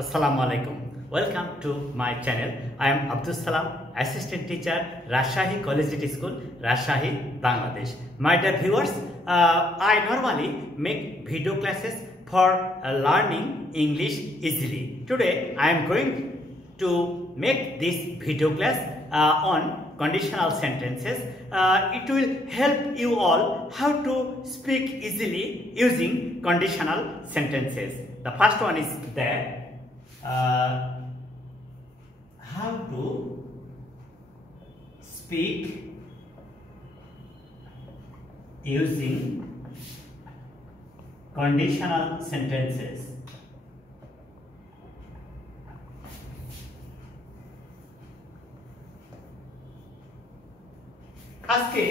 Assalamu alaikum. Welcome to my channel. I am Abdul Salam, assistant teacher, Rajshahi Collegiate School, Rajshahi, Bangladesh. My dear viewers, I normally make video classes for learning English easily. Today I am going to make this video class on conditional sentences. It will help you all how to speak easily using conditional sentences. The first one is there. How to speak using conditional sentences. আজকে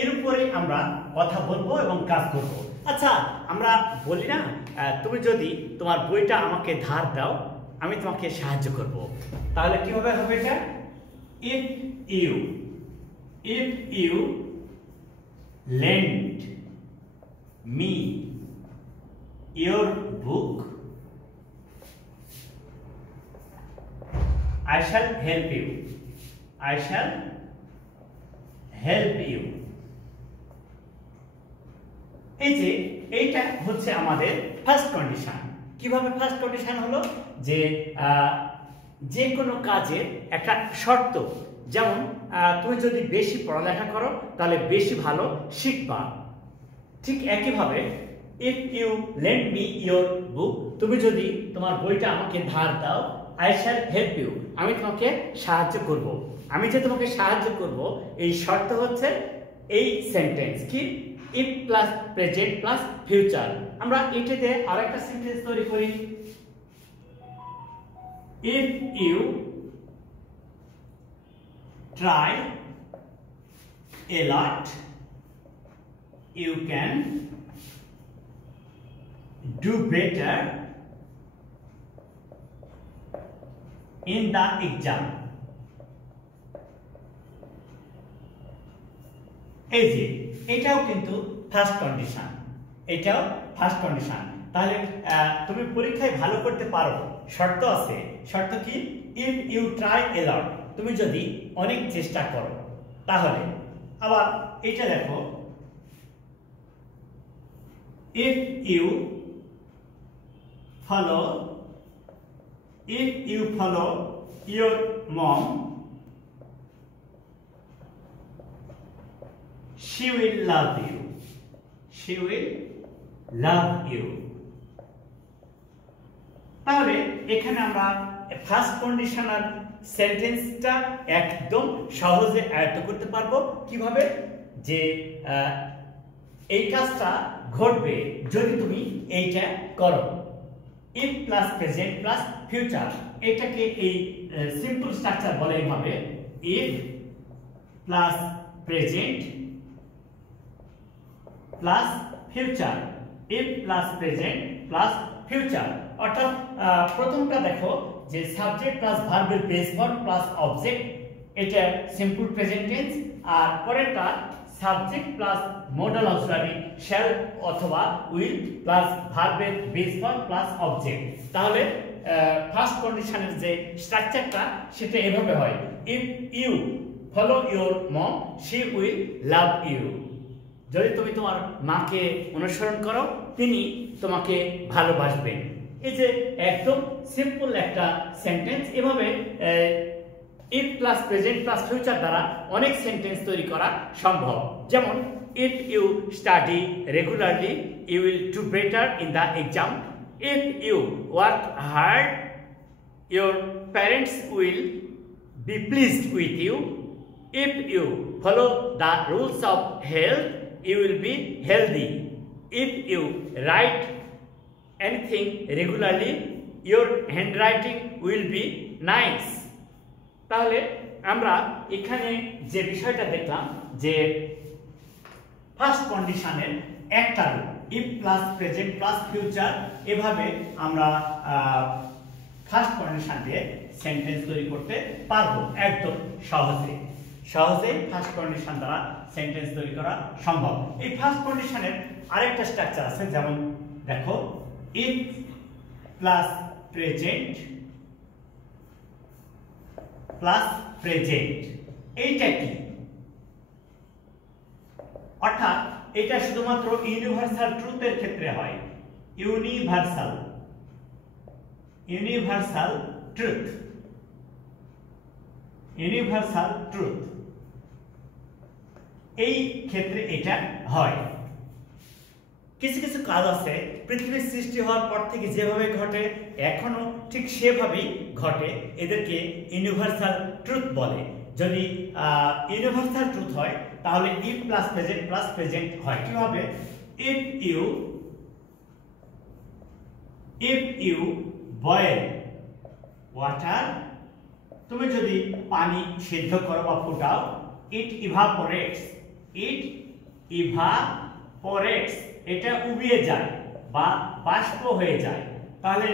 এর উপরে আমরা কথা বলবো এবং কাজ করব। আচ্ছা, আমরা বলি না, তুমি যদি তোমার বইটা আমাকে ধার দাও, আমি তোমাকে সাহায্য করব। তাহলে কিভাবে হবে এটা? if you lend me your book, I shall help you. এই যে এইটা হচ্ছে আমাদের ফার্স্ট কন্ডিশন। কিভাবে ফার্স্ট কন্ডিশন হলো যে কোনো কাজের একটা শর্ত, যেমন তুমি যদি বেশি পড়ালেখা করো তাহলে বেশি ভালো শিখবা। ঠিক একইভাবে if you lend me your book, তুমি যদি তোমার বইটা আমাকে ধার দাও, I shall help you, আমি তোমাকে সাহায্য করব। আমি যে তোমাকে সাহায্য করব এই শর্ত হচ্ছে এই সেন্টেন্স কি if plus present plus future. আমরা এটাতে আরেকটা সেন্টেন্স তৈরি করি। if you try a lot, you can do better in the exam. এই যে এটাও কিন্তু ফার্স্ট কন্ডিশন, তাহলে তুমি পরীক্ষায় ভালো করতে পারো, শর্ত আছে। শর্ত কি? if you try a lot, তুমি যদি অনেক চেষ্টা করো। তাহলে আবার এটা দেখো, if you follow your mom, she will love you. তাহলে এখানে আমরা ফার্স্ট কন্ডিশনাল সেন্টেন্সটা একদম সহজে আয়ত্ত করতে পারবো। কিভাবে? যে এই কাজটা ঘটবে যদি তুমি এইটা করো। if plus present plus future, এটাকে এই সিম্পল স্ট্রাকচার বলে এইভাবে, if plus present plus future, if plus present plus future. অর্থাৎ প্রথমটা দেখো যে সাবজেক্ট প্লাস ভার্বের বেস ফর্ম প্লাস অবজেক্ট, এটা সিম্পল প্রেজেন্ট টেন্স। আর পরেরটা subject plus modal auxiliary shall অথবা উইল প্লাস ভার্বের বেস ফর্ম প্লাস অবজেক্ট। তাহলে ফার্স্ট কন্ডিশনের যে স্ট্রাকচারটা সেটা এভাবে হয়, if you follow your mom, she will love you. যদি তুমি তোমার মাকে অনুসরণ করো, তিনি তোমাকে ভালোবাসবেন। এই যে একদম সিম্পল একটা সেন্টেন্স। এভাবে if plus present plus future দ্বারা অনেক সেন্টেন্স তৈরি করা সম্ভব। যেমন if you study regularly, you will do better in the exam. If you work hard, your parents will be pleased with you. If you follow the rules of health, you will be healthy. If you write anything regularly, your handwriting will be nice. তাহলে আমরা এখানে যে বিষয়টা দেখলাম যে first কন্ডিশনের একটা রূপ if plus present plus future, এভাবে আমরা ফার্স্ট কন্ডিশন দিয়ে সেন্টেন্স তৈরি করতে পারবো একদম সহজে। ফার্স্ট কন্ডিশন দ্বারা সেন্টেন্স তৈরি করা সম্ভব। এই ফার্স্ট কন্ডিশনের আরেকটা স্ট্রাকচার আছে, যেমন দেখো if plus present plus present, এইটা কি? অর্থাৎ এটা শুধুমাত্র ইউনিভার্সাল ট্রুথের ক্ষেত্রে হয়। ইউনিভার্সাল ট্রুথ, ইউনিভার্সাল ট্রুথ, এই ক্ষেত্রে এটা হয়। কিছু কিছু কাজ আছে পৃথিবীর সৃষ্টি হওয়ার পর থেকে যেভাবে ঘটে এখনো ঠিক সেভাবেই ঘটে, এদেরকে ইউনিভার্সাল ট্রুথ বলে। যদি ইউনিভার্সাল ট্রুথ হয় তাহলে ইফ প্লাস প্রেজেন্ট হয়। কি হবে? ইফ ইউ বয়েল ওয়াটার, তুমি যদি পানি সিদ্ধ করো বা ফুটাও, ইট ইভাপোরেটস, এটা উবিয়ে যায় বা বাষ্প হয়ে যায়। তাহলে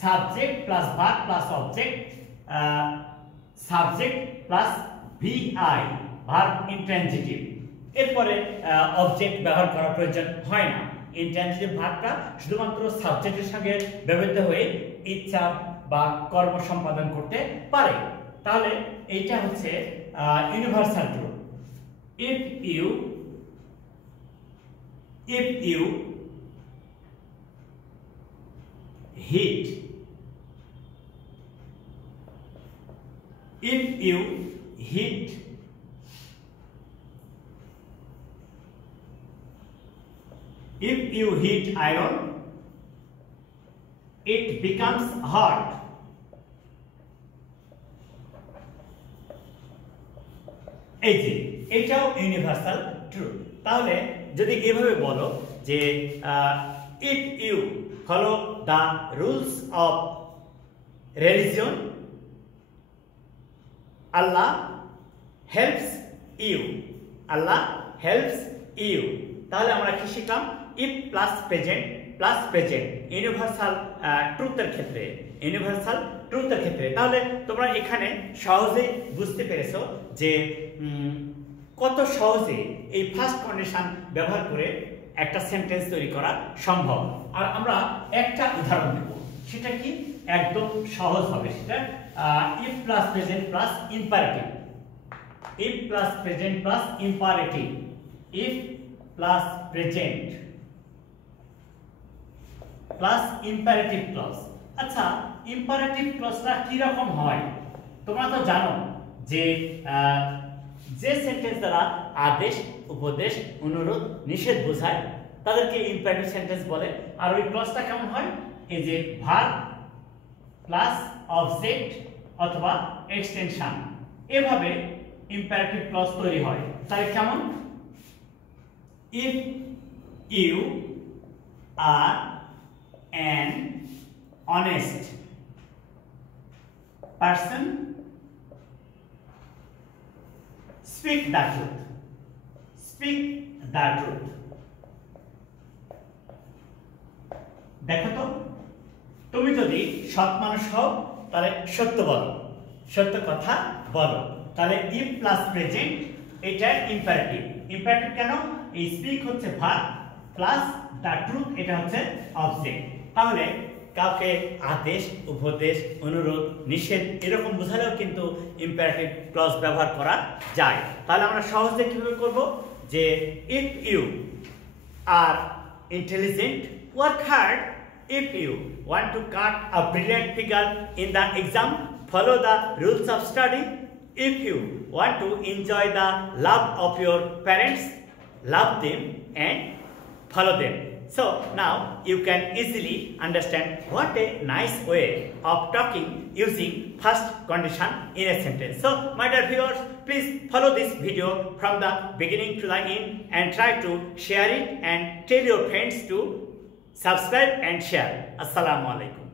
subject plus verb plus object, subject plus VI, verb intransitive, এরপরে অবজেক্ট ব্যবহার করার প্রয়োজন হয় না। ইন্ট্রানজিটিভ ভার্বটা শুধুমাত্র সাবজেক্টের সঙ্গে ব্যবহৃত হয়ে ইচ্ছা বা কর্ম সম্পাদন করতে পারে। তাহলে এইটা হচ্ছে universal truth. If you heat, if you heat iron, it becomes hot. এই যে এটাও ইউনিভার্সাল ট্রুথ। তাহলে যদি এভাবে বলো যে if you follow the rules of religion, Allah helps you, তাহলে আমরা কি শিখলাম? if প্লাস প্রেজেন্ট ইউনিভার্সাল ট্রুথের ক্ষেত্রে, তাহলে তোমরা এখানে সহজেই বুঝতে পেরেছো যে কত সহজে এই ফার্স্ট কন্ডিশন ব্যবহার করে একটা সেন্টেন্স তৈরি করা সম্ভব। আর আমরা একটা উদাহরণ দেব, সেটা কি একদম সহজ হবে। সেটা if plus present plus imperative, if plus present plus imperative, if plus present plus imperative clause. আচ্ছা, ইম্পারেটিভ ক্লজটা কি রকম হয়? তোমরা তো জানো যে সেন্টেন্স দ্বারা আদেশ, উপদেশ, অনুরোধ, নিষেধ বোঝায় তাদেরকে ইম্পারেটিভ সেন্টেন্স বলে। আর ওই ক্লজটা কেমন হয়? এই যে ভার্ব প্লাস অবজেক্ট অথবা এক্সটেনশন, এভাবে ইম্পারেটিভ ক্লজ তৈরি হয়। তাহলে কেমন? If you are an honest person, speak the truth, দেখো তো, তুমি যদি সৎ মানুষ হও তাহলে সত্য বলো, সত্য কথা বলো। তাহলে ইফ প্লাস প্রেজেন্ট, এটা ইম্পারেটিভ। কেন? এই স্পিক হচ্ছে ভার্ব প্লাস দ্য ট্রুথ, এটা হচ্ছে অবজেক্ট। তাহলে কাউকে আদেশ, উপদেশ, অনুরোধ, নিষেধ এরকম বোঝালেও কিন্তু ইম্পারেটিভ ক্লজ ব্যবহার করা যায়। তাহলে আমরা সহজে কিভাবে করব? যে if you are intelligent, work hard. If you want to cut a brilliant figure in the exam, follow the rules of study. If you want to enjoy the love of your parents, love them and follow them. So now you can easily understand what a nice way of talking using first condition in a sentence. So my dear viewers, please follow this video from the beginning to the end and try to share it and tell your friends to subscribe and share. Assalamu alaikum.